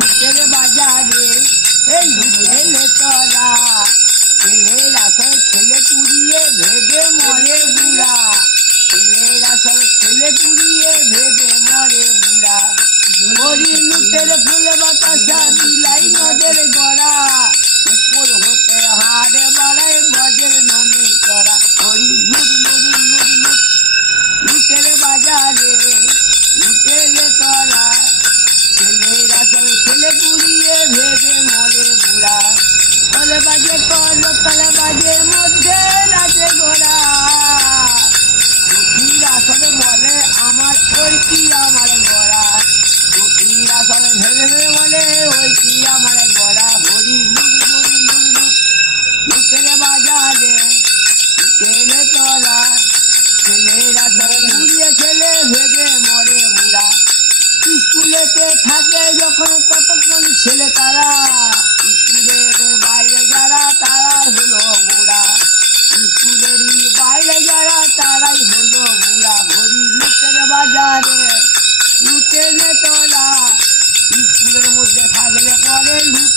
লুটের বাজারে, এই লুটেলে তোরা ছেলেরা সব ছেলে পুড়িয়ে ভেবে মরে বুড়া। ছেলেরা সব ছেলে পুড়িয়ে ভেবে মরে বুড়া। মরি লুটের ফুল বাতাসা বিলাই নদের গড়া। লুটেলে তোরা ছেলেরা ছেলে ভেবে মরে বুড়া। স্কুলেতে থাকে যখন ততক্ষণ ছেলে তারা, স্কুলের বাইরে যারা তারাই হলো বুড়া। স্কুলেরই বাইরে যারা তারাই হলো বুড়া। হরি লুটের বাজারে লুটে নে তোরা স্কুলের মধ্যে থাকলে পরে তোরা